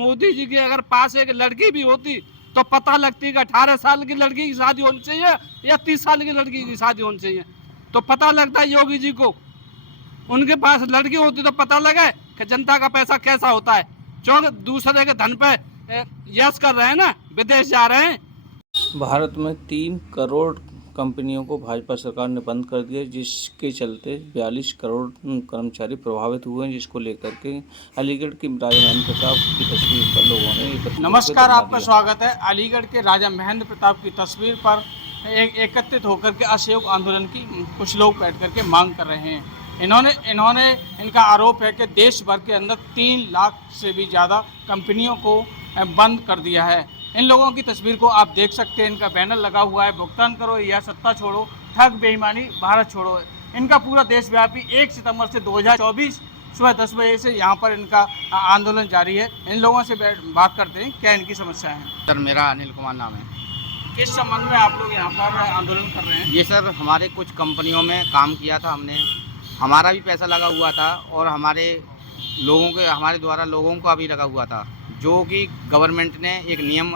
मोदी जी के अगर पास एक लड़की भी होती तो पता लगती कि 18 साल की लड़की की शादी होनी चाहिए या 30 साल की लड़की की शादी होनी चाहिए, तो पता लगता है योगी जी को। उनके पास लड़की होती तो पता लगे कि जनता का पैसा कैसा होता है। क्यों दूसरे के धन पे यस कर रहे हैं ना, विदेश जा रहे हैं। भारत में 3 करोड़ कंपनियों को भाजपा सरकार ने बंद कर दिया, जिसके चलते 42 करोड़ कर्मचारी प्रभावित हुए हैं, जिसको लेकर के अलीगढ़ की राजा महेंद्र प्रताप की तस्वीर पर लोगों ने एकत्रित होकर नमस्कार, धरना आपका दिया। स्वागत है। अलीगढ़ के राजा महेंद्र प्रताप की तस्वीर पर एकत्रित होकर के असहयोग आंदोलन की कुछ लोग बैठ कर के मांग कर रहे हैं। इनका आरोप है कि देश भर के अंदर 3 लाख से भी ज़्यादा कंपनियों को बंद कर दिया है। इन लोगों की तस्वीर को आप देख सकते हैं, इनका बैनर लगा हुआ है, भुगतान करो या सत्ता छोड़ो, ठग बेईमानी भारत छोड़ो। इनका पूरा देशव्यापी 1 सितंबर से 2024 सुबह 10 बजे से यहाँ पर इनका आंदोलन जारी है। इन लोगों से बात करते हैं, क्या इनकी समस्या है। सर, मेरा अनिल कुमार नाम है। किस संबंध में आप लोग यहाँ पर आंदोलन कर रहे हैं? ये सर, हमारे कुछ कंपनियों में काम किया था हमने, हमारा भी पैसा लगा हुआ था और हमारे द्वारा लोगों का भी लगा हुआ था, जो कि गवर्नमेंट ने एक नियम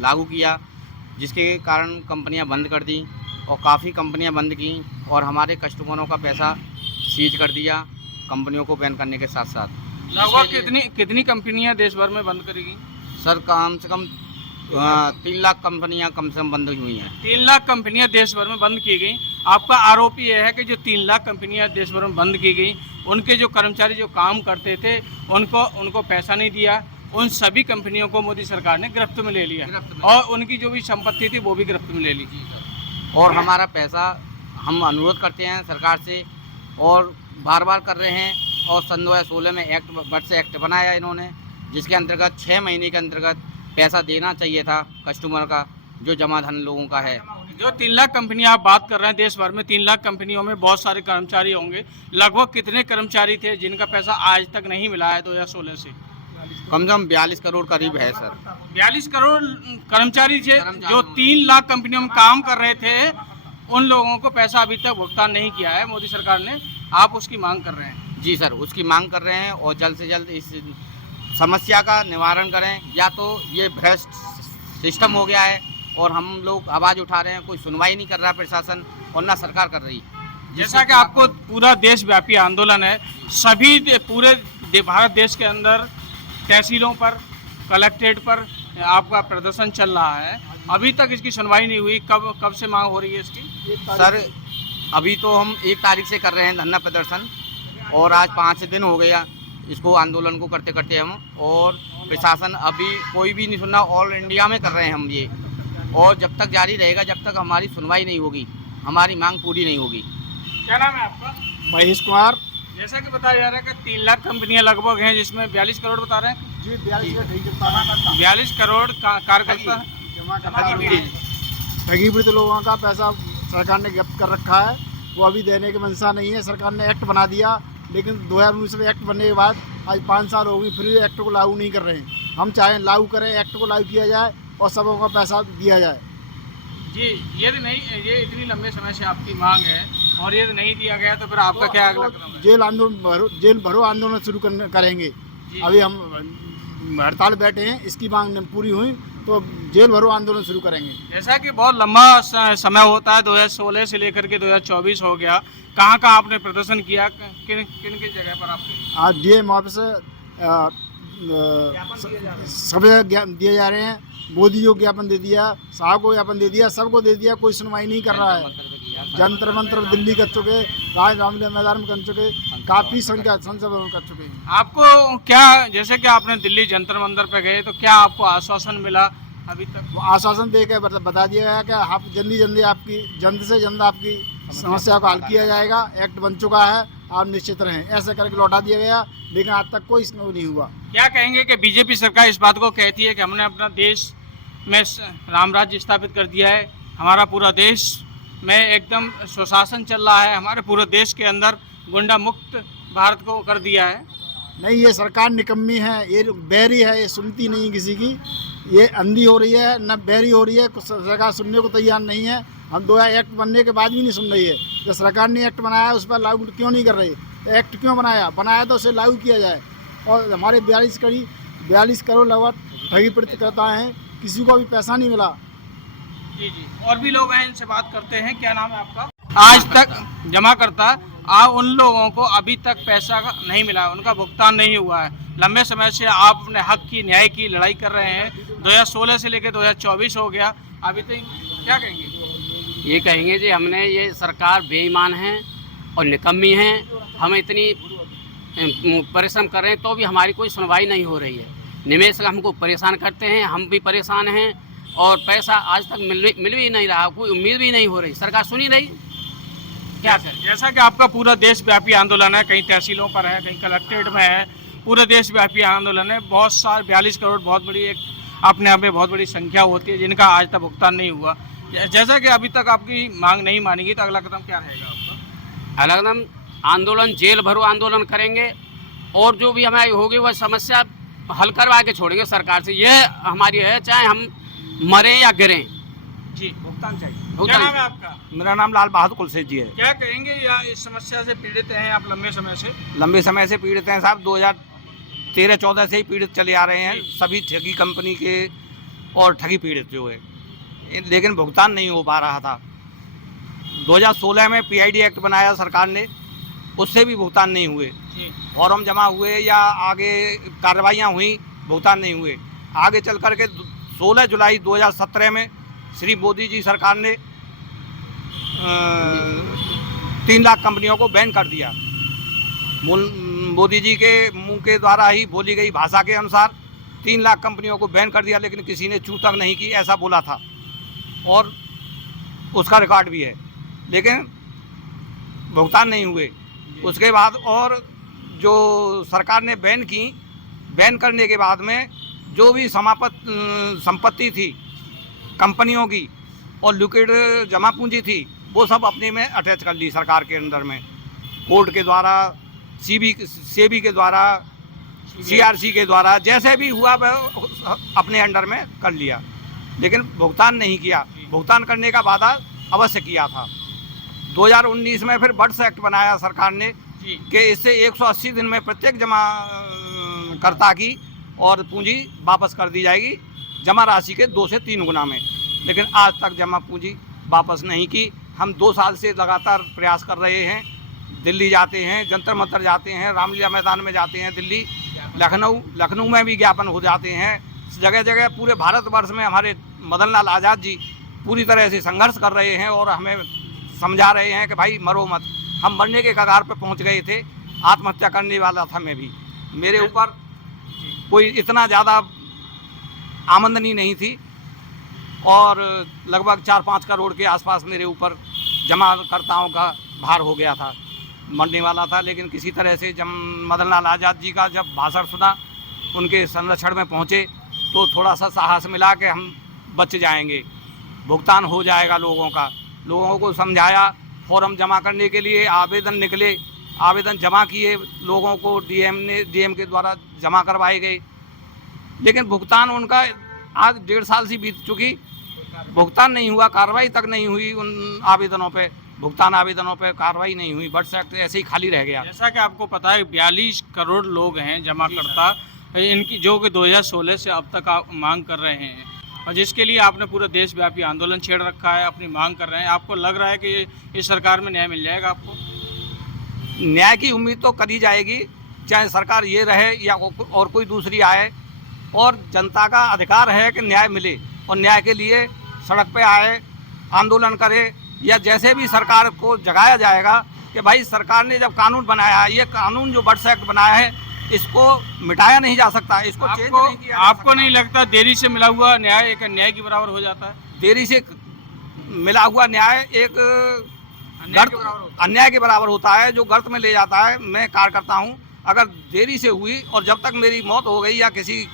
लागू किया, जिसके कारण कंपनियां बंद कर दी और काफ़ी कंपनियां बंद की और हमारे कस्टमरों का पैसा सीज कर दिया कंपनियों को बैन करने के साथ साथ। लगभग कितनी कंपनियां देश भर में बंद करेगी? सर, कम से कम 3 लाख कंपनियां कम से कम बंद हुई हैं। 3 लाख कंपनियां देश भर में बंद की गई। आपका आरोप ये है कि जो 3 लाख कंपनियां देश भर में बंद की गई, उनके जो कर्मचारी जो काम करते थे उनको पैसा नहीं दिया। उन सभी कंपनियों को मोदी सरकार ने गिरफ्त में ले लिया और उनकी जो भी संपत्ति थी वो भी गिरफ्त में ले ली। और हमारा पैसा हम अनुरोध करते हैं सरकार से और बार बार कर रहे हैं। और सन 2016 में एक्ट बनाया इन्होंने, जिसके अंतर्गत 6 महीने के अंतर्गत पैसा देना चाहिए था कस्टमर का, जो जमा धन लोगों का है। जो 3 लाख कंपनियां आप बात कर रहे हैं, देश भर में 3 लाख कंपनियों में बहुत सारे कर्मचारी होंगे। लगभग कितने कर्मचारी थे जिनका पैसा आज तक नहीं मिला है 2016 से? कम से कम 42 करोड़ करीब है सर। 42 करोड़ कर्मचारी थे जो 3 लाख कंपनियों में काम कर रहे थे। उन लोगों को पैसा अभी तक भुगतान नहीं किया है मोदी सरकार ने। आप उसकी मांग कर रहे हैं? जी सर, उसकी मांग कर रहे हैं और जल्द से जल्द इस समस्या का निवारण करें। या तो ये भ्रष्ट सिस्टम हो गया है और हम लोग आवाज़ उठा रहे हैं, कोई सुनवाई नहीं कर रहा प्रशासन और ना सरकार कर रही। जैसा कि आपको पूरा देशव्यापी आंदोलन है, सभी पूरे भारत देश के अंदर तहसीलों पर, कलेक्ट्रेट पर आपका प्रदर्शन चल रहा है। अभी तक इसकी सुनवाई नहीं हुई। कब से मांग हो रही है इसकी? सर, अभी तो हम 1 तारीख से कर रहे हैं धरना प्रदर्शन और आज 5 दिन हो गया इसको आंदोलन को करते करते हम, और प्रशासन अभी कोई भी नहीं सुन रहा। ऑल इंडिया में कर रहे हैं हम ये, और जब तक जारी रहेगा, जब तक हमारी सुनवाई नहीं होगी, हमारी मांग पूरी नहीं होगी। क्या नाम है आपका? महेश कुमार। जैसा कि बताया जा रहा है कि 3 लाख कंपनियां लगभग हैं, जिसमें 42 करोड़ बता रहे हैं। जी, 42 करोड़ कार्यकर्ता ठगी पीड़ित लोगों का पैसा सरकार ने जब्त कर रखा है, वो अभी देने की मंशा नहीं है। सरकार ने एक्ट बना दिया, लेकिन 2019 में एक्ट बनने के बाद आज 5 साल हो गई, फिर एक्ट को लागू नहीं कर रहे हैं। हम चाहें लागू करें, एक्ट को लागू किया जाए और सबों का पैसा दिया जाए। जी, ये इतनी लंबे समय से आपकी मांग है और ये नहीं दिया गया तो फिर आपका क्या अगला कदम है? जेल भरो आंदोलन शुरू करेंगे। अभी हम हड़ताल बैठे हैं, इसकी मांग पूरी हुई तो जेल भरो आंदोलन शुरू करेंगे। जैसा कि बहुत लंबा समय होता है, 2016 से लेकर के 2024 हो गया, कहाँ आपने प्रदर्शन किया? किन जगह पर आपके? आज डीएम ऑफिस सब दिए जा रहे हैं। मोदी को ज्ञापन दे दिया, साहब को ज्ञापन दे दिया, सबको दे दिया, कोई सुनवाई नहीं कर रहा है। जंतर मंत्र दिल्ली कर चुके, रामलीला मैदान में कर चुके, काफ़ी संख्या संसद भवन कर चुके हैं। आपको क्या, जैसे कि आपने दिल्ली जंतर मंतर पे गए, तो क्या आपको आश्वासन मिला अभी तक? वो आश्वासन दे के बता दिया गया कि आप जल्द से जल्द आपकी समस्या को हल किया जाएगा। एक्ट बन चुका है, आप निश्चित रहें, ऐसे करके लौटा दिया गया, लेकिन आज तक कोई नहीं हुआ। क्या कहेंगे कि बीजेपी सरकार इस बात को कहती है कि हमने अपना देश में राम राज्य स्थापित कर दिया है, हमारा पूरा देश में एकदम सुशासन चल रहा है, हमारे पूरे देश के अंदर गुंडा मुक्त भारत को कर दिया है? नहीं, ये सरकार निकम्मी है, ये बैरी है, ये सुनती नहीं किसी की, ये अंधी हो रही है, न बैरी हो रही है। सरकार सुनने को तैयार नहीं है। हम 2000 एक्ट बनने के बाद भी नहीं सुन रही है। जो सरकार ने एक्ट बनाया उस पर लागू क्यों नहीं कर रही? एक्ट क्यों बनाया तो उसे लागू किया जाए। और हमारे 42 42 करोड़ लगभग ठगी प्रतिकर्ता हैं, किसी को अभी पैसा नहीं मिला। जी जी, और भी लोग हैं, इनसे बात करते हैं। क्या नाम है आपका? आज तक जमा करता उन लोगों को अभी तक पैसा नहीं मिला, उनका भुगतान नहीं हुआ है। लंबे समय से आप अपने हक की, न्याय की लड़ाई कर रहे हैं। 2016 से लेकर 2024 हो गया, अभी तक क्या कहेंगे? ये कहेंगे जी हमने ये सरकार बेईमान है और निकम्मी है। हम इतनी परिश्रम कर रहे हैं तो भी हमारी कोई सुनवाई नहीं हो रही है। निवेश हमको परेशान करते हैं, हम भी परेशान हैं और पैसा आज तक मिल भी नहीं रहा, कोई उम्मीद भी नहीं हो रही, सरकार सुनी नहीं, क्या करें? जैसा कि आपका पूरा देशव्यापी आंदोलन है, कहीं तहसीलों पर है, कहीं कलेक्ट्रेट में है, पूरा देशव्यापी आंदोलन है। बहुत सारे 42 करोड़ बहुत बड़ी एक अपने आप में बहुत बड़ी संख्या होती है जिनका आज तक भुगतान नहीं हुआ। जैसा कि अभी तक आपकी मांग नहीं मानेगी तो अगला कदम क्या रहेगा आपका? अगला कदम आंदोलन, जेल भरो आंदोलन करेंगे और जो भी हमारी होगी वह समस्या हल करवा के छोड़ेंगे सरकार से। यह हमारी है, चाहे हम मरें या गिरें। जी, भुगतान चाहिए। क्या नाम है आपका? मेरा नाम लाल बहादुर कुलसेठ जी है। क्या कहेंगे, या इस समस्या से पीड़ित हैं आप लंबे समय से? लंबे समय से पीड़ित हैं साहब, 2013-14 से ही पीड़ित चले आ रहे हैं, सभी ठगी कंपनी के और ठगी पीड़ित जो है, लेकिन भुगतान नहीं हो पा रहा था। 2016 में PID एक्ट बनाया सरकार ने, उससे भी भुगतान नहीं हुए। फॉर्म जमा हुए या आगे कार्रवाइयाँ हुई, भुगतान नहीं हुए। आगे चल कर के 16 जुलाई 2017 में श्री मोदी जी सरकार ने 3 लाख कंपनियों को बैन कर दिया। मोदी जी के मुंह के द्वारा ही बोली गई भाषा के अनुसार 3 लाख कंपनियों को बैन कर दिया, लेकिन किसी ने चू तक नहीं की, ऐसा बोला था और उसका रिकॉर्ड भी है, लेकिन भुगतान नहीं हुए। उसके बाद और जो सरकार ने बैन करने के बाद में जो भी संपत्ति थी कंपनियों की और लिक्विड जमा पूंजी थी, वो सब अपने में अटैच कर ली सरकार के अंदर में, कोर्ट के द्वारा, सेबी के द्वारा, CRC के द्वारा, जैसे भी हुआ वह अपने अंडर में कर लिया, लेकिन भुगतान नहीं किया। भुगतान करने का वादा अवश्य किया था। 2019 में फिर बर्ड्स एक्ट बनाया सरकार ने कि इससे 180 दिन में प्रत्येक जमा कर्ता की और पूंजी वापस कर दी जाएगी जमा राशि के 2 से 3 गुना में, लेकिन आज तक जमा पूंजी वापस नहीं की। हम 2 साल से लगातार प्रयास कर रहे हैं, दिल्ली जाते हैं, जंतर मंतर जाते हैं, रामलीला मैदान में जाते हैं, दिल्ली, लखनऊ में भी ज्ञापन हो जाते हैं, जगह जगह पूरे भारतवर्ष में हमारे मदन लाल आज़ाद जी पूरी तरह से संघर्ष कर रहे हैं और हमें समझा रहे हैं कि भाई मरो मत। हम मरने के कगार पर पहुंच गए थे, आत्महत्या करने वाला था मैं भी, मेरे ऊपर कोई इतना ज़्यादा आमदनी नहीं थी और लगभग 4-5 करोड़ के आसपास मेरे ऊपर जमाकर्ताओं का भार हो गया था, मरने वाला था। लेकिन किसी तरह से जब मदन लाल आज़ाद जी का जब भाषण सुना, उनके संरक्षण में पहुँचे तो थोड़ा सा साहस मिला कि हम बच जाएंगे, भुगतान हो जाएगा लोगों का। लोगों को समझाया, फॉर्म जमा करने के लिए आवेदन निकले, आवेदन जमा किए, लोगों को DM के द्वारा जमा करवाए गए, लेकिन भुगतान उनका आज 1.5 साल से बीत चुकी, भुगतान नहीं हुआ, कार्रवाई तक नहीं हुई उन आवेदनों पे, भुगतान आवेदनों पे कार्रवाई नहीं हुई, बर्ड्स एक्ट ऐसे ही खाली रह गया। जैसा कि आपको पता है 42 करोड़ लोग हैं जमाकर्ता, इनकी जो कि 2016 से अब तक आप मांग कर रहे हैं और जिसके लिए आपने पूरा देशव्यापी आंदोलन छेड़ रखा है, अपनी मांग कर रहे हैं। आपको लग रहा है कि इस सरकार में न्याय मिल जाएगा आपको? न्याय की उम्मीद तो करी जाएगी, चाहे सरकार ये रहे या और कोई दूसरी आए, और जनता का अधिकार है कि न्याय मिले और न्याय के लिए सड़क पे आए, आंदोलन करे, या जैसे भी सरकार को जगाया जाएगा कि भाई सरकार ने जब कानून बनाया है, ये कानून जो बर्ड्स एक्ट बनाया है इसको मिटाया नहीं जा सकता, इसको चेंज नहीं किया। आपको नहीं लगता देरी से मिला हुआ न्याय एक अन्याय के बराबर हो जाता है? देरी से मिला हुआ न्याय एक अन्याय के बराबर होता है, जो गर्त में ले जाता है। मैं कार्यकर्ता हूँ, अगर देरी से हुई और जब तक मेरी मौत हो गई या किसी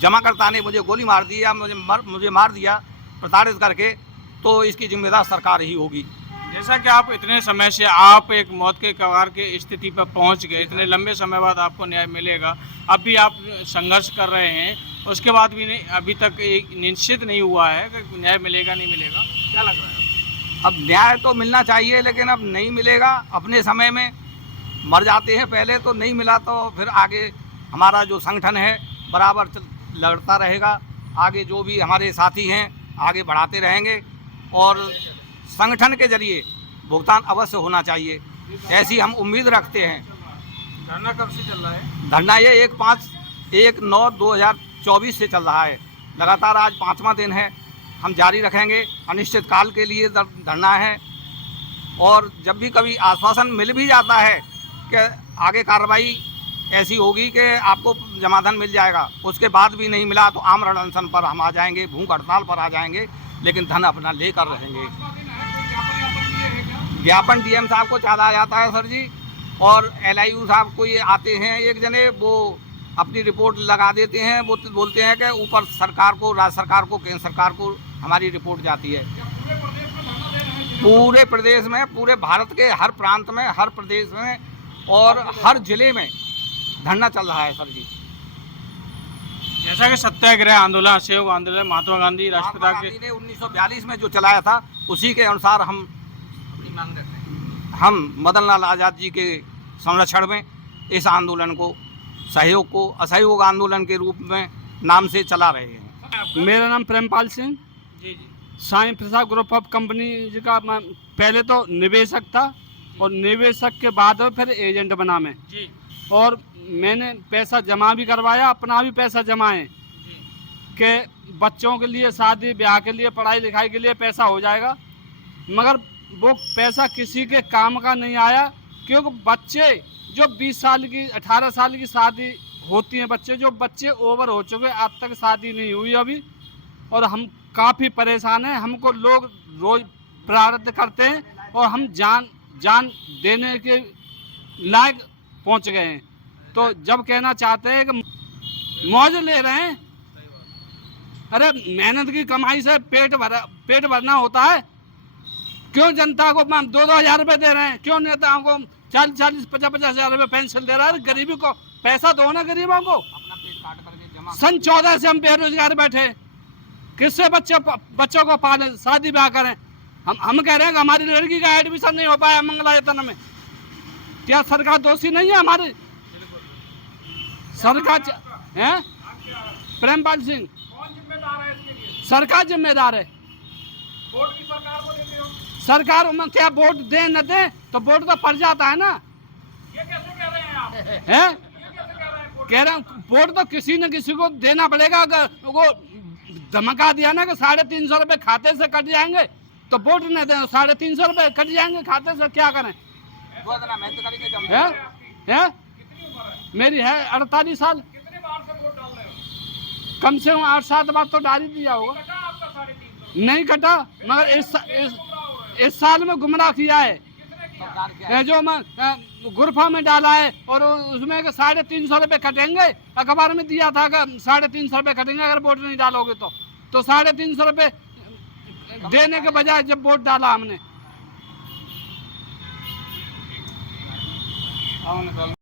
जमाकर्ता ने मुझे गोली मार दी या मुझे मार दिया प्रताड़ित करके, तो इसकी जिम्मेदार सरकार ही होगी। जैसा कि आप इतने समय से आप एक मौत के कगार के स्थिति पर पहुंच गए, इतने लंबे समय बाद आपको न्याय मिलेगा, अब भी आप संघर्ष कर रहे हैं, उसके बाद भी नहीं, अभी तक एक निश्चित नहीं हुआ है कि न्याय मिलेगा नहीं मिलेगा, क्या लग रहा है? अब न्याय तो मिलना चाहिए, लेकिन अब नहीं मिलेगा। अपने समय में मर जाते हैं, पहले तो नहीं मिला तो फिर आगे हमारा जो संगठन है बराबर लड़ता रहेगा। आगे जो भी हमारे साथी हैं आगे बढ़ाते रहेंगे और संगठन के जरिए भुगतान अवश्य होना चाहिए, ऐसी हम उम्मीद रखते हैं। धरना कब से चल रहा है? धरना ये 1/5/1/9/2024 से चल रहा है। लगातार आज 5वां दिन है। हम जारी रखेंगे, अनिश्चित काल के लिए धरना है। और जब भी कभी आश्वासन मिल भी जाता है कि आगे कार्रवाई ऐसी होगी कि आपको जमाधन मिल जाएगा, उसके बाद भी नहीं मिला तो आमरण अनशन पर हम आ जाएंगे, भूख हड़ताल पर आ जाएंगे, लेकिन धन अपना लेकर रहेंगे। ज्ञापन डीएम साहब को चला जाता है सर जी, और LIU साहब को ये आते हैं एक जने, वो अपनी रिपोर्ट लगा देते हैं। वो बोलते हैं कि ऊपर सरकार को, राज्य सरकार को, केंद्र सरकार को हमारी रिपोर्ट जाती है। पूरे प्रदेश में, पूरे भारत के हर प्रांत में, हर प्रदेश में और हर जिले में धरना चल रहा है सर जी। जैसा कि सत्याग्रह आंदोलन, असहयोग आंदोलन महात्मा गांधी राष्ट्रपिता के ने 1942 में जो चलाया था, उसी के अनुसार हम अपनी मांग रखते हैं। हम मदन लाल आज़ाद जी के संरक्षण में इस आंदोलन को, सहयोग को असहयोग आंदोलन के रूप में नाम से चला रहे हैं। मेरा नाम प्रेमपाल सिंह, जी जी साईं प्रसाद ग्रुप ऑफ कंपनी जी का मैं पहले तो निवेशक था और निवेशक के बाद फिर एजेंट बना मैं। जी और मैंने पैसा जमा भी करवाया, अपना भी पैसा जमाए कि बच्चों के लिए, शादी ब्याह के लिए, पढ़ाई लिखाई के लिए पैसा हो जाएगा, मगर वो पैसा किसी के काम का नहीं आया। क्योंकि बच्चे जो 20 साल की, 18 साल की शादी होती हैं, बच्चे ओवर हो चुके, आज तक शादी नहीं हुई अभी, और हम काफ़ी परेशान हैं। हमको लोग रोज़ प्रारब्ध करते हैं और हम जान देने के लायक पहुंच गए हैं। तो जब कहना चाहते हैं कि मौज ले रहे हैं, अरे मेहनत की कमाई से पेट भरना होता है। क्यों जनता को 2-2 हज़ार रुपये दे रहे हैं? क्यों नेताओं को 40-50 हज़ार रुपये पेंशन दे रहा है? गरीबी को पैसा दो ना गरीबों को। अपना पेट काट करके जमा। सन 14 से हम बेरोजगार बैठे, किससे बच्चों को पालें, शादी ब्याह करें? हम कह रहे हैं कि हमारी लड़की का एडमिशन नहीं हो पाया मंगलायतन में, क्या सरकार दोषी नहीं है हमारी? सरकार है प्रेमपाल सिंह, सरकार जिम्मेदार है। सरकार में क्या वोट दे न दे तो वोट तो पड़ जाता है ना। ये कैसे कह रहे हैं आप? हैं? कह रहे हैं वोट तो किसी न किसी को देना पड़ेगा। अगर वो धमका दिया ना कि 350 रुपये खाते से कट जाएंगे, तो वोट न दें, 350 रुपये कट जाएंगे खाते से, क्या करें? मेहनत करेंगे जम। है? मेरी है 48 साल। कितने बार से वोट डाल रहे हो? कम से कम 8-7 बार तो डाल ही दिया होगा। कटा आपका 350? नहीं कटा, मगर इस साल में गुमराह किया है। ये जो मैं गुरफा में डाला है और उसमें 350 रुपये कटेंगे, अखबार में दिया था कि 350 रुपये कटेंगे अगर वोट नहीं डालोगे तो 350 रुपये देने के बजाय जब वोट डाला हमने।